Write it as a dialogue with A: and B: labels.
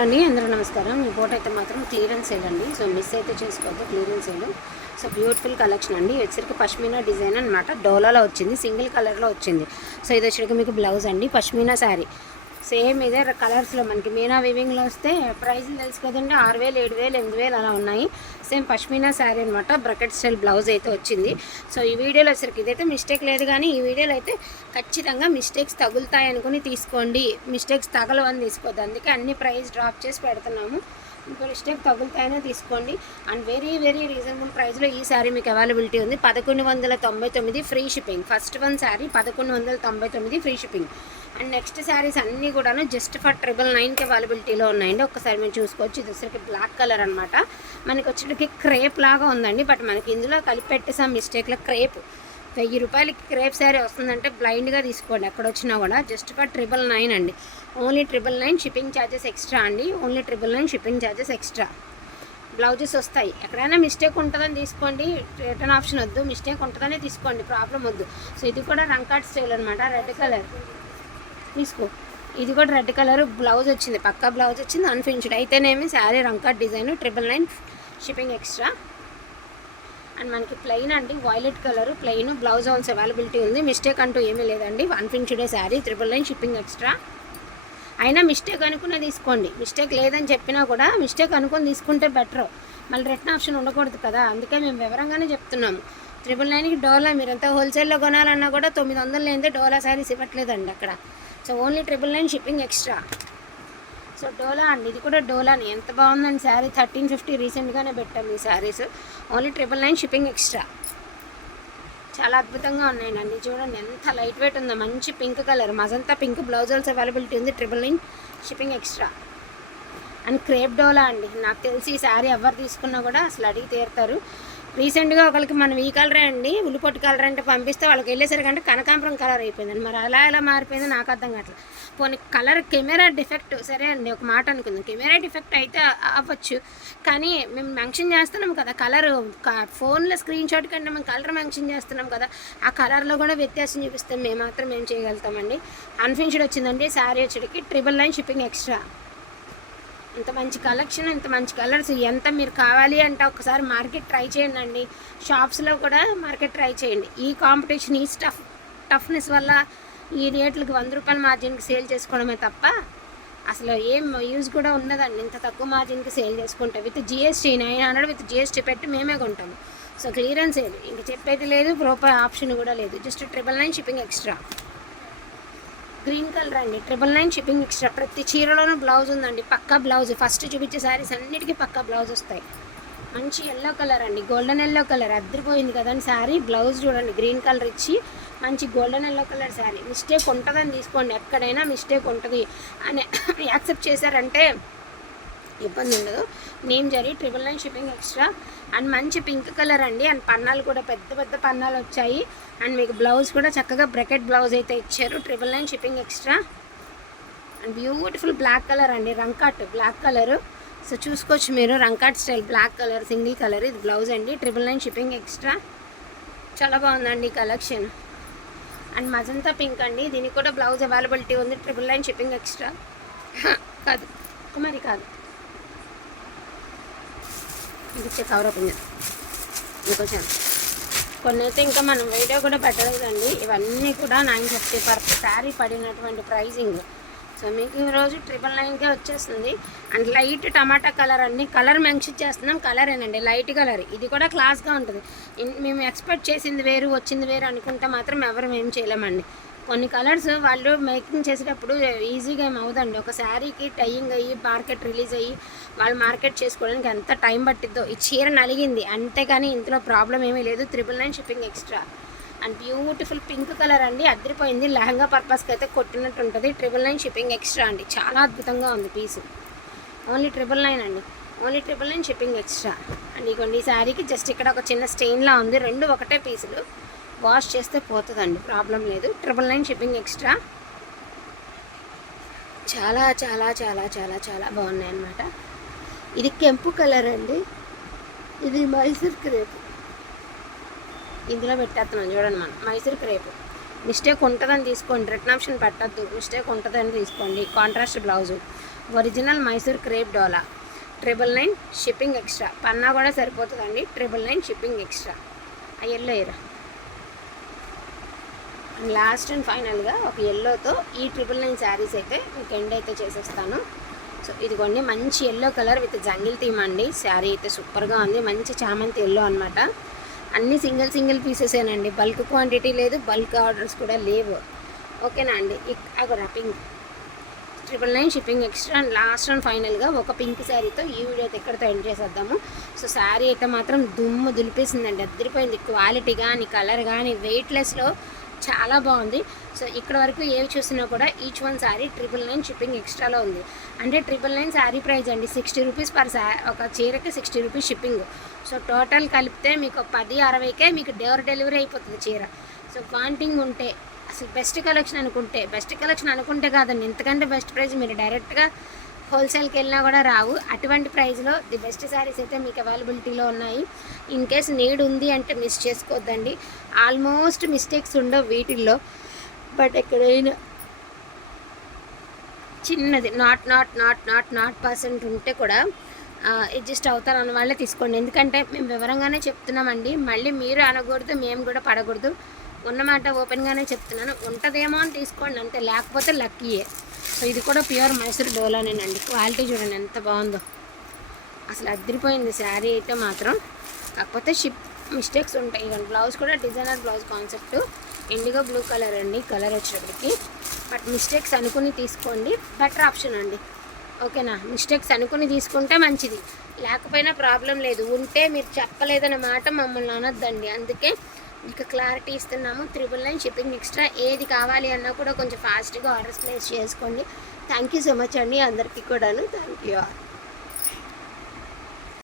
A: అండి అందరూ నమస్కారం. మీ బోట్ అయితే మాత్రం క్లియరెన్స్ సేల్ అండి సో మిస్ అయితే చేసుకోవద్దు clearance sale so beautiful collection అండి. వచ్చరికి పష్మీనా డిజైన్ అనమాట డోలాలో వచ్చింది సింగిల్ కలర్లో వచ్చింది. సో ఇది వచ్చరికి మీకు బ్లౌజ్ అండి. పష్మీనా శారీ. సేమ్ ఇదే కలర్స్లో మనకి. మీనా వివింగ్లో వస్తే ప్రైస్ తెలుసు కదండి ఆరు వేలు ఏడు వేలు ఎనిమిది వేలు అలా ఉన్నాయి. సేమ్ పష్మీనా శారీ అనమాట బ్రకెట్ స్టైల్ బ్లౌజ్ అయితే వచ్చింది. సో ఈ వీడియోలో వచ్చరికి ఇదైతే మిస్టేక్ లేదు కానీ ఈ వీడియోలో అయితే ఖచ్చితంగా మిస్టేక్స్ తగులుతాయి అనుకుని తీసుకోండి. మిస్టేక్స్ తగలవని తీసుకోవద్దు అందుకే అన్ని ప్రైస్ డ్రాప్ చేసి పెడుతున్నాము. ఇంకో మిస్టేక్ తగులుతాయనే తీసుకోండి. అండ్ వెరీ వెరీ రీజనబుల్ ప్రైస్లో ఈ శారీ మీకు అవైలబిలిటీ ఉంది. పదకొండు వందల తొంభై తొమ్మిది free shipping first one sari పదకొండు వందల తొంభై తొమ్మిది free shipping and next saris అన్నీ కూడాను జస్ట్ ఫర్ ట్రిపుల్ నైన్కి అవైలబిలిటీలో ఉన్నాయండి. ఒకసారి మేము చూసుకోవచ్చు. ఇది వచ్చరికి బ్లాక్ కలర్ అనమాట మనకి వచ్చేటికి క్రేప్ లాగా ఉందండి. బట్ మనకి ఇందులో కలిపి పెట్టేసాం మిస్టేక్లో క్రేప్ వెయ్యి రూపాయలకి క్రేప్ శారీ వస్తుందంటే బ్లైండ్గా తీసుకోండి ఎక్కడ వచ్చినా కూడా. జస్ట్ ఫర్ ట్రిపుల్ నైన్ అండి. Only triple nine shipping charges extra అండి. Only triple nine shipping charges extra. Blouses వస్తాయి. ఎక్కడైనా మిస్టేక్ ఉంటుందని తీసుకోండి. రిటర్న్ ఆప్షన్ వద్దు. మిస్టేక్ ఉంటుందనే తీసుకోండి. ప్రాబ్లం వద్దు. సో ఇది కూడా రంకాట్ స్టైల్ అనమాట రెడ్ కలర్. తీసుకో. ఇది కూడా రెడ్ కలర్. బ్లౌజ్ వచ్చింది. పక్క బ్లౌజ్ వచ్చింది. అన్ఫినిష్డ్. అయితేనేమి sari రంకాట్ design triple nine shipping extra. And మనకి ప్లెయిన్ అండి violet colour plain blouse also availability ఉంది. మిస్టేక్ అంటూ ఏమీ లేదండి. అన్ఫినిష్డే sari triple nine shipping extra. అయినా మిస్టేక్ అనుకున్న తీసుకోండి. మిస్టేక్ లేదని చెప్పినా కూడా మిస్టేక్ అనుకుని తీసుకుంటే బెటర్. మళ్ళీ రిటర్న్ ఆప్షన్ ఉండకూడదు కదా. అందుకే మేము వివరంగానే చెప్తున్నాము. ట్రిపుల్ నైన్కి డోలా మీరు ఎంత హోల్సేల్లో కొనాలన్నా కూడా తొమ్మిది వందలు లేనిదే డోలా శారీస్ ఇవ్వట్లేదండి అక్కడ. So only triple nine shipping extra. So dola అండి. ఇది కూడా డోలాని. ఎంత బాగుందండి శారీ. థర్టీన్ ఫిఫ్టీ రీసెంట్గానే పెట్టాము ఈ saris. Only triple nine shipping extra. చాలా అద్భుతంగా ఉన్నాయండి. చూడండి ఎంత లైట్ వెయిట్ ఉందో. మంచి pink colour. Magenta pink బ్లౌజల్స్ availability ఉంది. Triple nine shipping extra. And crepe dola అండి. నాకు తెలిసి ఈ శారీ ఎవరు తీసుకున్నా కూడా అసలు అడిగి తీరుతారు. రీసెంట్గా ఒకరికి మనం ఈ కలరే అండి ఉల్లిపొట్టు కలర్ అంటే పంపిస్తే వాళ్ళకి వెళ్ళేసరికి అంటే కనకాంబరం కలర్ అయిపోయిందండి మరి అలా ఎలా మారిపోయిందో నాకు అర్థం కావట్లేదు పోనీ కలర్ కెమెరా డిఫెక్ట్ సరే అండి ఒక మాట అనుకుందాం. కెమెరా డిఫెక్ట్ అయితే అవ్వచ్చు. కానీ మేము మెన్షన్ చేస్తున్నాం కదా కలర్ ఫోన్లో స్క్రీన్ షాట్ కంటే మేము కలర్ మెన్షన్ చేస్తున్నాం కదా ఆ కలర్లో కూడా వ్యత్యాసం చూపిస్తాం మేము మాత్రం ఏం చేయగలుగుతామండి? అన్ఫినిష్డ్ వచ్చిందండి శారీ వచ్చేటికి ట్రిపుల్ నైన్ షిప్పింగ్ ఎక్స్ట్రా. ఇంత మంచి కలెక్షన్ ఇంత మంచి కలర్స్ ఎంత మీరు కావాలి అంటే ఒకసారి మార్కెట్ ట్రై చేయండి అండి షాప్స్లో కూడా మార్కెట్ ట్రై చేయండి. ఈ కాంపిటీషన్ ఈ స్టఫ్ టఫ్నెస్ వల్ల ఈ రేట్లకి వంద రూపాయల మార్జిన్కి సేల్ చేసుకోవడమే తప్ప అసలు ఏం యూజ్ కూడా ఉండదండి. ఇంత తక్కువ మార్జిన్కి సేల్ చేసుకుంటే with GST nine hundred with GST పెట్టి మేమే కొంటాము. సో క్లియరెన్స్ ఏది ఇంక చెప్పేది లేదు ప్రోపర్ ఆప్షన్ కూడా లేదు. Just triple nine shipping extra. Green colour అండి. ట్రిపుల్ నైన్ షిప్పింగ్ ఎక్స్ట్రా ప్రతి చీరలోనూ బ్లౌజ్ ఉందండి. పక్కా బ్లౌజ్. ఫస్ట్ చూపించే శారీస్ అన్నిటికీ పక్కా బ్లౌజ్ వస్తాయి. మంచి ఎల్లో కలర్ అండి. Golden yellow colour. అద్దరిపోయింది కదండి శారీ. బ్లౌజ్ చూడండి. గ్రీన్ కలర్ ఇచ్చి మంచి golden yellow colour sari. Mistake ఉంటుందని తీసుకోండి. ఎక్కడైనా మిస్టేక్ ఉంటుంది. అని యాక్సెప్ట్ చేశారంటే ఇబ్బంది ఉండదు. నేమ్ జరిగి triple nine shipping extra. And మంచి పింక్ కలర్ అండి. అండ్ పన్నాలు కూడా పెద్ద పెద్ద పన్నాలు వచ్చాయి. అండ్ మీకు బ్లౌజ్ కూడా చక్కగా బ్రెకెట్ బ్లౌజ్ అయితే ఇచ్చారు. Triple nine shipping extra. And beautiful black colour అండి. రంకాట్ బ్లాక్ కలర్. సో చూసుకోవచ్చు మీరు. రంకాట్ style black colour single colour. ఇది బ్లౌజ్ అండి. Triple nine shipping extra. చాలా బాగుందండి కలెక్షన్. అండ్ మజంతా పింక్ అండి. దీనికి కూడా బ్లౌజ్ అవైలబిలిటీ ఉంది. Triple nine shipping extra. కాదు. కుమారి కాదు. ఇది ఇచ్చే కవర్ ఓపెన్ ఇంకొంచెం కొన్ని అయితే ఇంకా మనం వీడియో కూడా పెట్టలేదండి ఇవన్నీ కూడా నైన్ ఫిఫ్టీ పర్ శారీ పడినటువంటి ప్రైజింగ్ సో మీకు ఈరోజు ట్రిపుల్ నైన్కే వచ్చేస్తుంది. అండ్ లైట్ టమాటా కలర్ అన్ని కలర్ మెన్షన్ చేస్తున్నాం. కలర్ ఏనండి? లైట్ కలర్ ఇది కూడా క్లాస్గా ఉంటుంది. మేము ఎక్స్పెక్ట్ చేసింది వేరు వచ్చింది వేరు అనుకుంటే మాత్రం ఎవరు ఏం చేయలేమండి. కొన్ని కలర్స్ వాళ్ళు మేకింగ్ చేసేటప్పుడు ఈజీగా ఏమి అవ్వదండి ఒక శారీకి టైయింగ్ అయ్యి మార్కెట్ రిలీజ్ అయ్యి వాళ్ళు మార్కెట్ చేసుకోవడానికి ఎంత టైం పట్టిద్దో. ఈ చీర నలిగింది అంతేగాని ఇందులో ప్రాబ్లం ఏమీ లేదు. Triple nine shipping extra. And beautiful pink colour అండి. అదిరిపోయింది. లెహంగా పర్పస్కి అయితే కొట్టినట్టు ఉంటుంది. ట్రిపుల్ నైన్ షిప్పింగ్ ఎక్స్ట్రా అండి. చాలా అద్భుతంగా ఉంది పీసు. ఓన్లీ ట్రిపుల్ నైన్ అండి. Only triple nine shipping extra. And ఇగోండి ఈ శారీకి జస్ట్ ఇక్కడ ఒక చిన్న స్టెయిన్లా ఉంది. రెండు ఒకటే పీసులు. వాష్ చేస్తే పోతుందండి ప్రాబ్లం లేదు. Triple nine shipping extra. చాలా చాలా చాలా చాలా చాలా బాగున్నాయి అన్నమాట ఇది కెంపు కలర్ అండి. ఇది మైసూర్ క్రేప్. ఇందులో పెట్టేస్తున్నాం చూడండి మనం మైసూర్ క్రేప్. మిస్టేక్ ఉంటుందని తీసుకోండి రిటర్న్ ఆప్షన్ పెట్టద్దు. మిస్టేక్ ఉంటుందని తీసుకోండి. Contrast blouse. Original Mysore crepe dola. Triple nine shipping extra. పన్నా కూడా సరిపోతుందండి. Triple nine shipping extra. అయ్యలేరా last and ఫైనల్గా ఒక ఎల్లోతో ఈ ట్రిపుల్ నైన్ శారీస్ అయితే మీకు ఎండ్ అయితే చేసేస్తాను. సో ఇదిగోండి మంచి yellow colour with jungle theme అండి. శారీ అయితే సూపర్గా ఉంది. మంచి చామంతి ఎల్లో అనమాట అన్ని సింగిల్ సింగిల్ పీసెసేనండి బల్క్ క్వాంటిటీ లేదు బల్క్ ఆర్డర్స్ కూడా లేవు. ఓకేనా అండి? అక్కడ pink triple nine shipping extra and last and ఫైనల్గా ఒక పింక్ శారీతో ఈ వీడియో అయితే ఎక్కడితో ఎండ్ చేసేద్దాము. సో శారీ అయితే మాత్రం దుమ్ము దులిపేసిందండి. అద్దరిపోయింది. క్వాలిటీ కానీ కలర్ కానీ వెయిట్లెస్లో చాలా బాగుంది. సో ఇక్కడ వరకు ఏవి చూసినా కూడా each one sari triple nine shipping ఎక్స్ట్రాలో ఉంది. అంటే ట్రిపుల్ నైన్ శారీ ప్రైస్ అండి. సిక్స్టీ రూపీస్ పర్ శా ఒక చీరకి sixty rupees shipping so total కలిపితే మీకు పది అరవైకే మీకు డోర్ డెలివరీ అయిపోతుంది చీర. సో వాంటింగ్ ఉంటే అసలు బెస్ట్ కలెక్షన్ అనుకుంటే బెస్ట్ కలెక్షన్ అనుకుంటే కాదండి. ఇంతకంటే బెస్ట్ ప్రైస్ మీరు డైరెక్ట్గా హోల్సేల్కి వెళ్ళినా కూడా రావు. అటువంటి ప్రైస్లో ది బెస్ట్ శారీస్ అయితే మీకు అవైలబిలిటీలో ఉన్నాయి. ఇన్ కేస్ నీడ్ ఉంది అంటే మిస్ చేసుకోవద్దండి ఆల్మోస్ట్ మిస్టేక్స్ ఉండవు వీటిల్లో. బట్ ఎక్కడైనా చిన్నది not not not not not percent ఉంటే కూడా అడ్జస్ట్ అవుతారు అన్న వాళ్ళే తీసుకోండి. ఎందుకంటే మేము వివరంగానే చెప్తున్నామండి. మళ్ళీ మీరు అనకూడదు మేము కూడా పడకూడదు. ఉన్నమాట ఓపెన్గానే చెప్తున్నాను. ఉంటుందేమో అని తీసుకోండి. అంతే లేకపోతే లక్కీయే సో ఇది కూడా ప్యూర్ మైసూర్ డోలానేనండి. క్వాలిటీ చూడండి ఎంత బాగుందో. అసలు అద్దరిపోయింది శారీ అయితే మాత్రం. కాకపోతే షిప్ మిస్టేక్స్ ఉంటాయి. ఇక బ్లౌజ్ కూడా designer blouse concept. Indigo blue colour అండి కలర్ వచ్చేటప్పటికి. బట్ మిస్టేక్స్ అనుకుని తీసుకోండి. బెటర్ ఆప్షన్ అండి. ఓకేనా? మిస్టేక్స్ అనుకుని తీసుకుంటే మంచిది. లేకపోయినా ప్రాబ్లం లేదు. ఉంటే మీరు చెప్పలేదన్న మాట మమ్మల్ని అనొద్దండి. అందుకే ఇంకా క్లారిటీ ఇస్తున్నాము. త్రిబుల్ నైన్ షిప్పింగ్ ఎక్స్ట్రా ఏది కావాలి అన్నా కూడా కొంచెం ఫాస్ట్గా ఆర్డర్స్ ప్లేస్ చేసుకోండి. థ్యాంక్ యూ సో మచ్ అండి అందరికీ కూడాను. Thank you